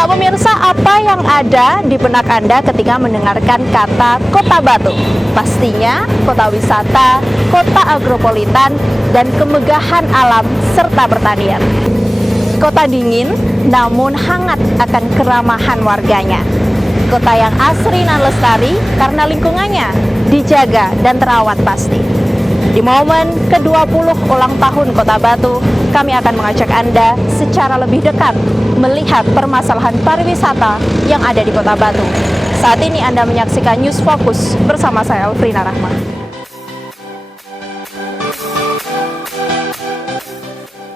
Ya pemirsa, apa yang ada di benak Anda ketika mendengarkan kata Kota Batu? Pastinya kota wisata, kota agropolitan, dan kemegahan alam serta pertanian. Kota dingin namun hangat akan keramahan warganya. Kota yang asri dan lestari karena lingkungannya dijaga dan terawat pasti. Di momen ke-20 ulang tahun Kota Batu, kami akan mengajak Anda secara lebih dekat melihat permasalahan pariwisata yang ada di Kota Batu. Saat ini Anda menyaksikan News Focus bersama saya Elfrina Rahma.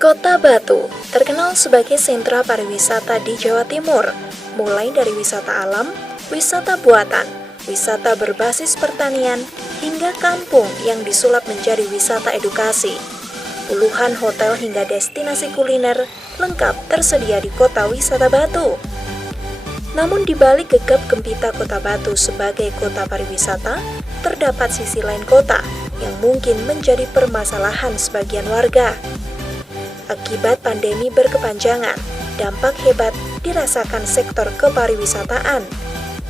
Kota Batu terkenal sebagai sentra pariwisata di Jawa Timur, mulai dari wisata alam, wisata buatan, wisata berbasis pertanian, hingga kampung yang disulap menjadi wisata edukasi. Puluhan hotel hingga destinasi kuliner lengkap tersedia di kota wisata Batu. Namun di balik gegap gempita Kota Batu sebagai kota pariwisata, terdapat sisi lain kota yang mungkin menjadi permasalahan sebagian warga. Akibat pandemi berkepanjangan, dampak hebat dirasakan sektor kepariwisataan.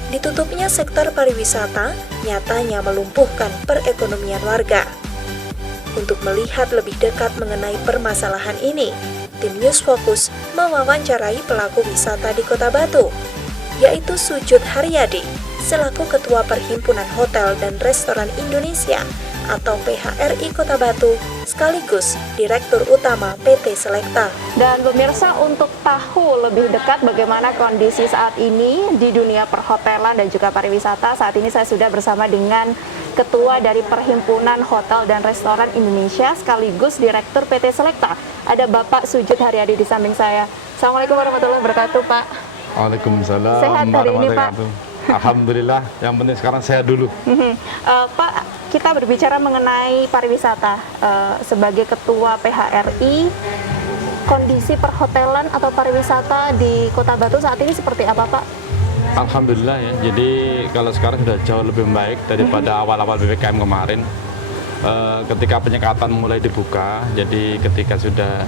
Ditutupnya sektor pariwisata nyatanya melumpuhkan perekonomian warga. Untuk melihat lebih dekat mengenai permasalahan ini, tim News Focus mewawancarai pelaku wisata di Kota Batu, yaitu Sujud Haryadi, selaku Ketua Perhimpunan Hotel dan Restoran Indonesia atau PHRI Kota Batu, sekaligus Direktur Utama PT Selekta. Dan pemirsa, untuk tahu lebih dekat bagaimana kondisi saat ini di dunia perhotelan dan juga pariwisata, saat ini saya sudah bersama dengan Ketua dari Perhimpunan Hotel dan Restoran Indonesia sekaligus Direktur PT Selekta. Ada Bapak Sujud Haryadi di samping saya. Assalamualaikum warahmatullahi wabarakatuh, Pak. Waalaikumsalam. Sehat hari ini, Pak? Alhamdulillah, yang penting sekarang sehat dulu. Pak, kita berbicara mengenai pariwisata. Sebagai Ketua PHRI, kondisi perhotelan atau pariwisata di Kota Batu saat ini seperti apa, Pak? Alhamdulillah ya, jadi kalau sekarang sudah jauh lebih baik daripada awal-awal PPKM kemarin. Ketika penyekatan mulai dibuka, jadi ketika sudah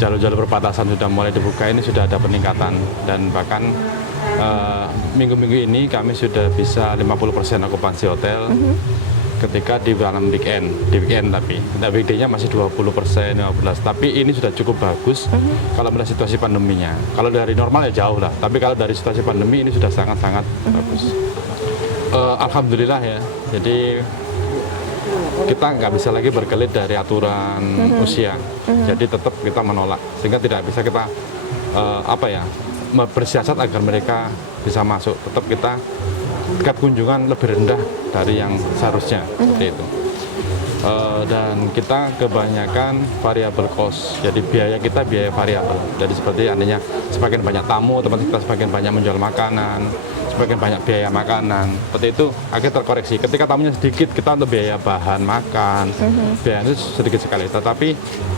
jalur-jalur perbatasan sudah mulai dibuka, ini sudah ada peningkatan. Dan bahkan minggu-minggu ini kami sudah bisa 50% okupansi hotel ketika di dalam weekend, tapi weekday-nya masih 20%, 15%, tapi ini sudah cukup bagus kalau melihat situasi pandeminya. Kalau dari normal ya jauh lah, tapi kalau dari situasi pandemi ini sudah sangat-sangat bagus. Alhamdulillah ya, jadi kita nggak bisa lagi berkelit dari aturan usia, jadi tetap kita menolak, sehingga tidak bisa kita bersiasat agar mereka bisa masuk. Tetap kita tingkat kunjungan lebih rendah dari yang seharusnya, seperti itu. Dan kita kebanyakan variable cost, jadi biaya kita biaya variabel. Jadi seperti artinya semakin banyak tamu, teman kita semakin banyak menjual makanan, semakin banyak biaya makanan. Seperti itu akhirnya terkoreksi. Ketika tamunya sedikit, kita untuk biaya bahan makan, biaya itu sedikit sekali. Tetapi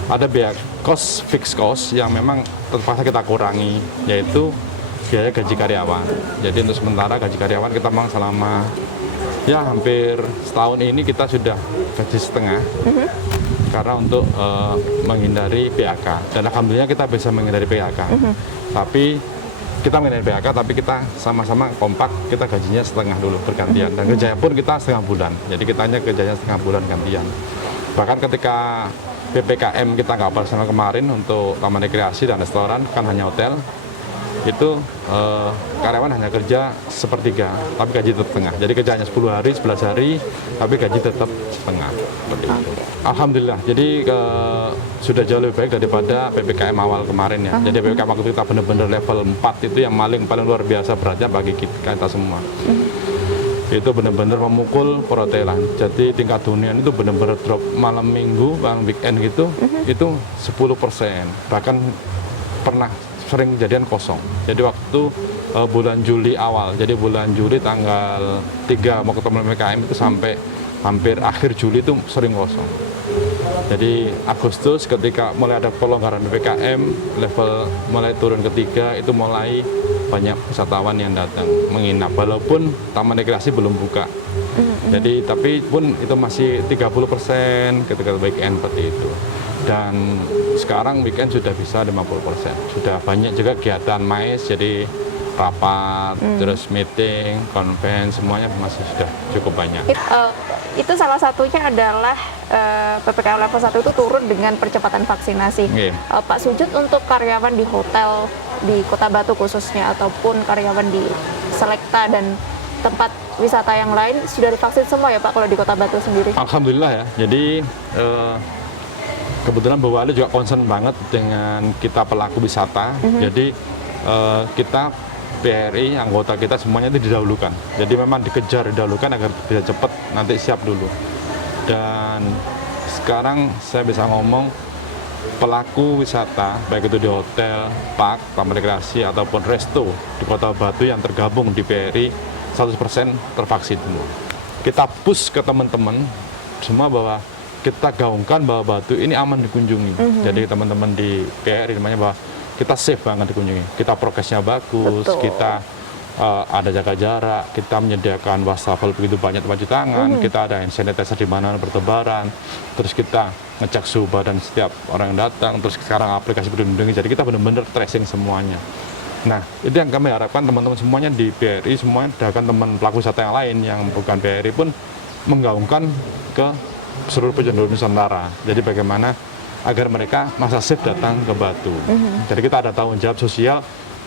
ada biaya cost, fixed cost yang memang terpaksa kita kurangi, yaitu biaya gaji karyawan. Jadi untuk sementara gaji karyawan kita memang selama ya hampir setahun ini kita sudah gaji setengah karena untuk menghindari PHK. Dan alhamdulillah kita bisa menghindari PHK. Tapi kita menghindari PHK, tapi kita sama-sama kompak, kita gajinya setengah dulu bergantian. Dan kerjanya pun kita setengah bulan. Jadi kita hanya kerjanya setengah bulan gantian. Bahkan ketika PPKM kita nggak operasional kemarin untuk taman rekreasi dan restoran, kan hanya hotel, itu karyawan hanya kerja sepertiga, tapi gaji tetap setengah. Jadi kerjanya 10 hari, 11 hari, tapi gaji tetap setengah. Alhamdulillah, jadi sudah jauh lebih baik daripada PPKM awal kemarin ya. Jadi PPKM waktu kita benar-benar level 4 itu yang paling luar biasa beratnya bagi kita semua. Itu benar-benar memukul perhotelan. Jadi tingkat hunian itu benar-benar drop malam minggu, bang weekend gitu, itu 10%. Bahkan pernah sering kejadian kosong. Jadi waktu bulan Juli awal, jadi bulan Juli tanggal 3 mau ketemu PPKM itu sampai hampir akhir Juli itu sering kosong. Jadi Agustus ketika mulai ada pelonggaran PPKM, level mulai turun ketiga, itu mulai banyak wisatawan yang datang menginap, walaupun taman rekreasi belum buka. Jadi tapi pun itu masih 30% ketika weekend seperti itu. Dan sekarang weekend sudah bisa 50%. Sudah banyak juga kegiatan MAIS, jadi rapat, terus meeting, konven, semuanya masih sudah cukup banyak. Itu salah satunya adalah PPKM level 1 itu turun dengan percepatan vaksinasi. Pak Sujud, untuk karyawan di hotel di Kota Batu khususnya ataupun karyawan di Selekta dan tempat wisata yang lain sudah divaksin semua ya Pak kalau di Kota Batu sendiri? Alhamdulillah ya. Jadi kebetulan Bu Wali juga concern banget dengan kita pelaku wisata. Jadi kita PRI, anggota kita semuanya itu didahulukan. Jadi memang dikejar, didahulukan agar bisa cepat nanti siap dulu. Dan sekarang saya bisa ngomong pelaku wisata, baik itu di hotel, park, taman rekreasi, ataupun resto di Kota Batu yang tergabung di PRI, 100% tervaksin semua. Kita push ke teman-teman semua bahwa kita gaungkan bahwa Batu ini aman dikunjungi. Jadi teman-teman di PRI namanya bahwa kita safe banget dikunjungi. Kita prokesnya bagus, kita ada jaga jarak, kita menyediakan wastafel begitu banyak tempat cuci tangan, kita ada hand sanitizer di mana bertebaran, terus kita ngecek suhu badan setiap orang yang datang, terus sekarang aplikasi peduli lindungi, jadi kita benar-benar tracing semuanya. Nah, itu yang kami harapkan teman-teman semuanya di BRI, semuanya bahkan teman pelaku wisata yang lain yang bukan BRI pun menggaungkan ke seluruh penjuru Nusantara. Jadi bagaimana agar mereka masa safe datang ke Batu. Jadi kita ada tanggung jawab sosial,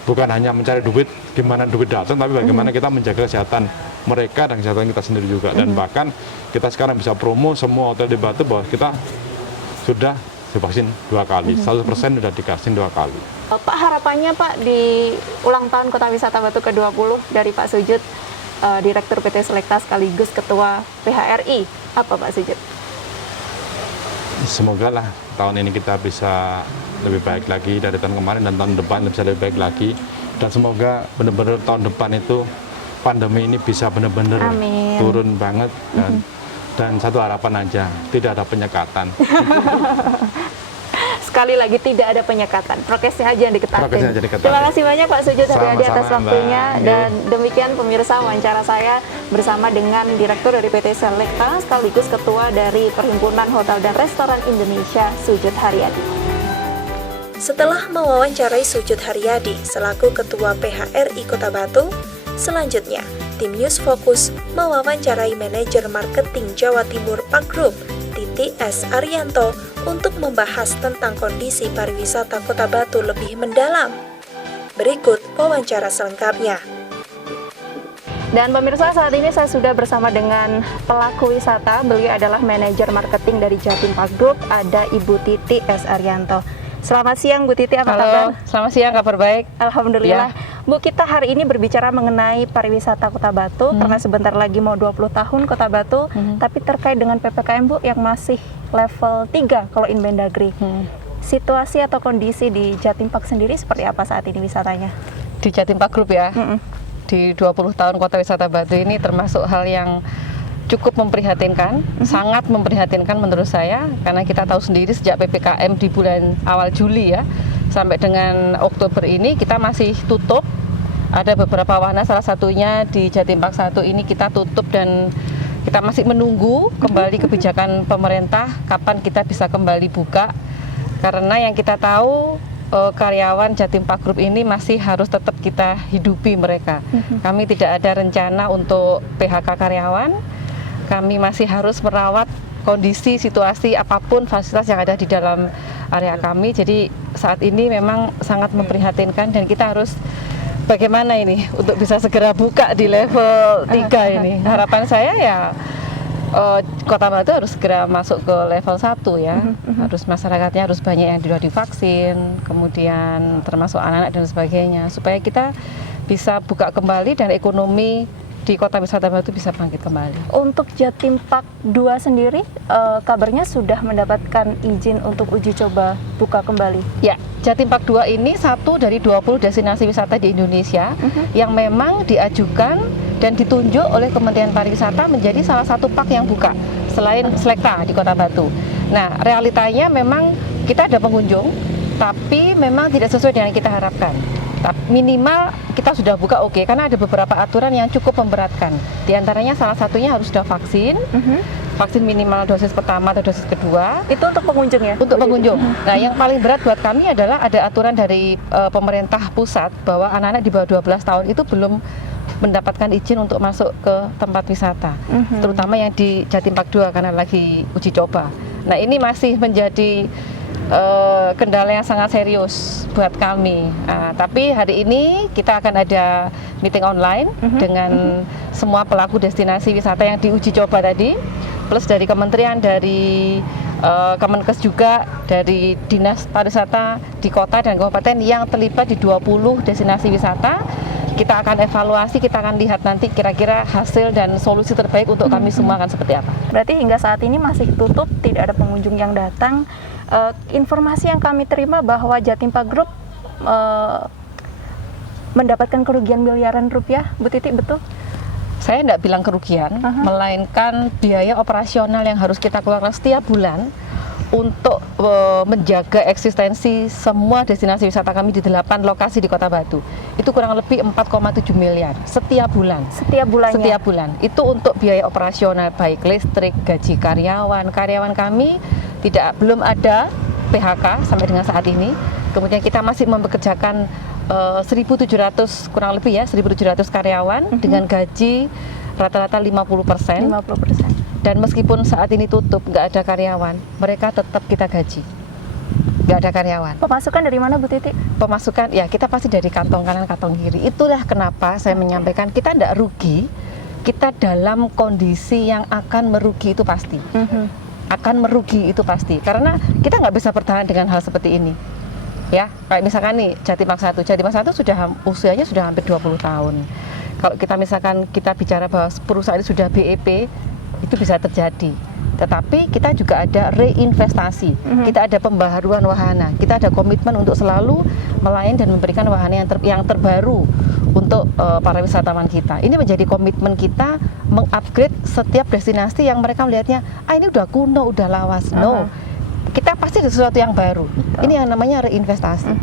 bukan hanya mencari duit, gimana duit datang, tapi bagaimana kita menjaga kesehatan mereka dan kesehatan kita sendiri juga. Dan bahkan kita sekarang bisa promo semua hotel di Batu bahwa kita sudah divaksin 2 kali, 100% sudah divaksin 2 kali. Pak, harapannya Pak di ulang tahun Kota Wisata Batu ke-20 dari Pak Sujud, Direktur PT Selekta sekaligus Ketua PHRI, apa Pak Sujud? Semoga lah tahun ini kita bisa lebih baik lagi dari tahun kemarin, dan tahun depan bisa lebih baik lagi, dan semoga benar-benar tahun depan itu pandemi ini bisa benar-benar turun banget, dan satu harapan aja, tidak ada penyekatan. Sekali lagi tidak ada penyekatan, prokesnya aja yang diketatkan. Terima kasih banyak Pak Sujud Haryadi atas waktunya, dan demikian pemirsa wawancara saya bersama dengan Direktur dari PT Selekta sekaligus Ketua dari Perhimpunan Hotel dan Restoran Indonesia, Sujud Haryadi. Setelah mewawancarai Sujud Haryadi selaku Ketua PHRI Kota Batu, selanjutnya tim News Focus mewawancarai Manajer Marketing Jawa Timur Park Group, Titi S. Arianto, untuk membahas tentang kondisi pariwisata Kota Batu lebih mendalam. Berikut wawancara selengkapnya. Dan pemirsa, saat ini saya sudah bersama dengan pelaku wisata. Beliau adalah Manajer Marketing dari Jatim Park Group, ada Ibu Titi S. Arianto. Selamat siang Bu Titi, apa kabar? Selamat siang, kabar baik. Alhamdulillah. Bu, kita hari ini berbicara mengenai pariwisata Kota Batu, karena sebentar lagi mau 20 tahun Kota Batu, tapi terkait dengan PPKM Bu yang masih level 3 kalau Inbendagri. Situasi atau kondisi di Jatim Park sendiri seperti apa saat ini wisatanya? Di Jatim Park Group ya, di 20 tahun Kota Wisata Batu ini termasuk hal yang cukup memprihatinkan, sangat memprihatinkan menurut saya, karena kita tahu sendiri sejak PPKM di bulan awal Juli ya, sampai dengan Oktober ini kita masih tutup. Ada beberapa wahana, salah satunya di Jatim Park 1 ini kita tutup, dan kita masih menunggu kembali kebijakan pemerintah kapan kita bisa kembali buka, karena yang kita tahu karyawan Jatim Park Group ini masih harus tetap kita hidupi mereka. Kami tidak ada rencana untuk PHK karyawan. Kami masih harus merawat kondisi, situasi, apapun fasilitas yang ada di dalam area kami. Jadi saat ini memang sangat memprihatinkan, dan kita harus bagaimana ini untuk bisa segera buka di level 3 ini. Harapan saya ya Kota Batu harus segera masuk ke level 1 ya. Harus masyarakatnya harus banyak yang sudah divaksin, kemudian termasuk anak-anak dan sebagainya, supaya kita bisa buka kembali dan ekonomi di Kota Wisata Batu bisa bangkit kembali. Untuk Jatim Park 2 sendiri, kabarnya sudah mendapatkan izin untuk uji coba buka kembali? Ya, Jatim Park 2 ini satu dari 20 destinasi wisata di Indonesia yang memang diajukan dan ditunjuk oleh Kementerian Pariwisata menjadi salah satu park yang buka selain Selekta di Kota Batu. Nah, realitanya memang kita ada pengunjung, tapi memang tidak sesuai dengan yang kita harapkan. Minimal kita sudah buka karena ada beberapa aturan yang cukup memberatkan. Di antaranya salah satunya harus sudah vaksin, vaksin minimal dosis pertama atau dosis kedua. Itu untuk pengunjung ya? Untuk pengunjung. Nah, yang paling berat buat kami adalah ada aturan dari pemerintah pusat bahwa anak-anak di bawah 12 tahun itu belum mendapatkan izin untuk masuk ke tempat wisata, terutama yang di Jatim Park 2 karena lagi uji coba. Nah, ini masih menjadi kendala yang sangat serius buat kami. Nah, tapi hari ini kita akan ada meeting online dengan semua pelaku destinasi wisata yang diuji coba tadi, plus dari kementerian, dari Kemenkes juga, dari dinas pariwisata di kota dan kabupaten yang terlibat di 20 destinasi wisata. Kita akan evaluasi, kita akan lihat nanti kira-kira hasil dan solusi terbaik untuk kami semua akan seperti apa. Berarti hingga saat ini masih tutup, tidak ada pengunjung yang datang. Informasi yang kami terima bahwa Jatim Park Group mendapatkan kerugian miliaran rupiah, Bu Titi, betul? Saya tidak bilang kerugian, melainkan biaya operasional yang harus kita keluarkan setiap bulan untuk menjaga eksistensi semua destinasi wisata kami di 8 lokasi di Kota Batu. Itu kurang lebih 4,7 miliar setiap bulan. Setiap bulannya? Setiap bulan. Itu untuk biaya operasional, baik listrik, gaji karyawan. Karyawan kami belum ada PHK sampai dengan saat ini. Kemudian kita masih mempekerjakan 1.700 kurang lebih ya 1.700 karyawan dengan gaji rata-rata 50%. 50%. Dan meskipun saat ini tutup, nggak ada karyawan, mereka tetap kita gaji. Nggak ada karyawan. Pemasukan dari mana, Bu Titi? Pemasukan, ya kita pasti dari kantong kanan, kantong kiri. Itulah kenapa saya menyampaikan kita nggak rugi, kita dalam kondisi yang akan merugi itu pasti. Akan merugi itu pasti. Karena kita nggak bisa bertahan dengan hal seperti ini. Ya, kayak misalkan nih Jatim Park 1 usianya sudah hampir 20 tahun. Kalau kita misalkan kita bicara bahwa perusahaan ini sudah BEP, itu bisa terjadi. Tetapi kita juga ada reinvestasi, kita ada pembaharuan wahana, kita ada komitmen untuk selalu melayani dan memberikan wahana yang terbaru untuk para wisatawan kita. Ini menjadi komitmen kita mengupgrade setiap destinasi yang mereka melihatnya, ini udah kuno, udah lawas. No, kita pasti ada sesuatu yang baru. Ini yang namanya reinvestasi.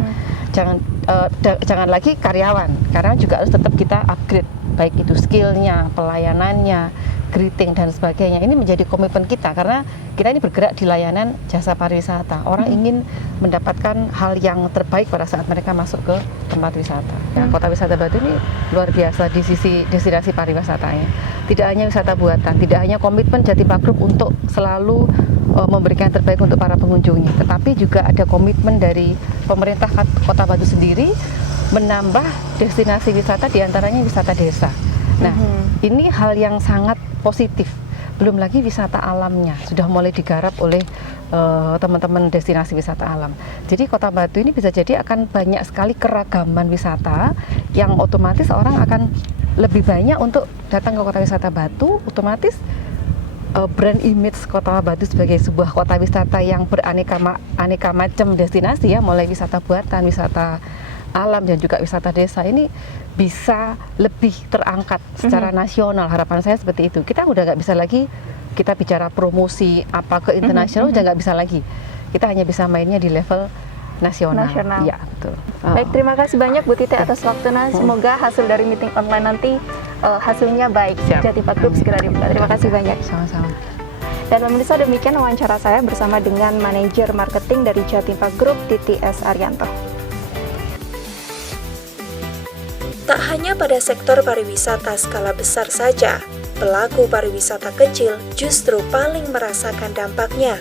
Jangan lagi karyawan juga harus tetap kita upgrade, baik itu skillnya, pelayanannya, greeting dan sebagainya. Ini menjadi komitmen kita karena kita ini bergerak di layanan jasa pariwisata. Orang ingin mendapatkan hal yang terbaik pada saat mereka masuk ke tempat wisata. Ya, Kota Wisata Batu ini luar biasa di sisi destinasi pariwisatanya. Tidak hanya wisata buatan, tidak hanya komitmen Jatim Park Group untuk selalu memberikan yang terbaik untuk para pengunjungnya, tetapi juga ada komitmen dari pemerintah Kota Batu sendiri menambah destinasi wisata, diantaranya wisata desa. Nah, ini hal yang sangat positif. Belum lagi wisata alamnya sudah mulai digarap oleh teman-teman destinasi wisata alam. Jadi Kota Batu ini bisa jadi akan banyak sekali keragaman wisata yang otomatis orang akan lebih banyak untuk datang ke Kota Wisata Batu. Otomatis brand image Kota Batu sebagai sebuah kota wisata yang beraneka macam destinasi ya, mulai wisata buatan, wisata alam dan juga wisata desa ini bisa lebih terangkat secara nasional. Harapan saya seperti itu. Kita udah nggak bisa lagi kita bicara promosi apa ke internasional, udah nggak bisa lagi. Kita hanya bisa mainnya di level nasional. Ya, betul. Baik, terima kasih banyak Bu Titi atas waktunya. Semoga hasil dari meeting online nanti hasilnya baik. Jatim Park Group segera dibuka. Terima kasih banyak. Sama-sama. Dan pemirsa, demikian wawancara saya bersama dengan manajer marketing dari Jatim Park Group, Titi S. Arianto. Tak hanya pada sektor pariwisata skala besar saja, pelaku pariwisata kecil justru paling merasakan dampaknya.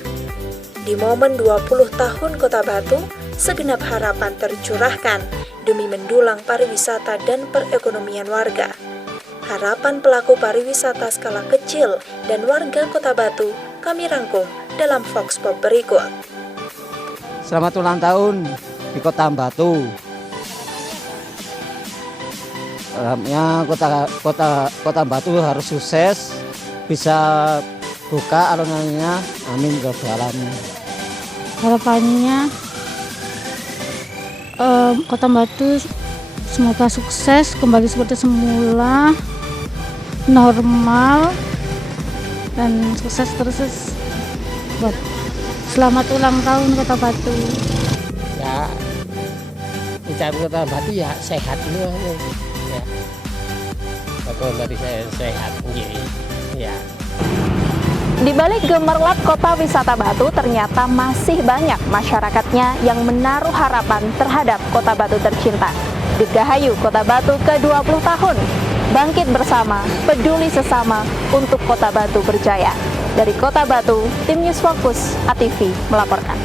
Di momen 20 tahun Kota Batu, segenap harapan tercurahkan demi mendulang pariwisata dan perekonomian warga. Harapan pelaku pariwisata skala kecil dan warga Kota Batu kami rangkum dalam Vox Pop berikut. Selamat ulang tahun di Kota Batu. Harapnya Kota Batu harus sukses, bisa buka alun-alunnya. Amin ya rabbal alamin. Harapannya Kota Batu semoga sukses, kembali seperti semula, normal, dan sukses terus. Buat selamat ulang tahun Kota Batu. Ya, ucapan Kota Batu ya sehat dulu ya. Kota Batu saya sehat, ya. Di balik gemerlap kota wisata Batu, ternyata masih banyak masyarakatnya yang menaruh harapan terhadap kota Batu tercinta. Dirgahayu Kota Batu ke-20 tahun. Bangkit bersama, peduli sesama untuk Kota Batu berjaya. Dari Kota Batu, tim News Fokus ATV melaporkan.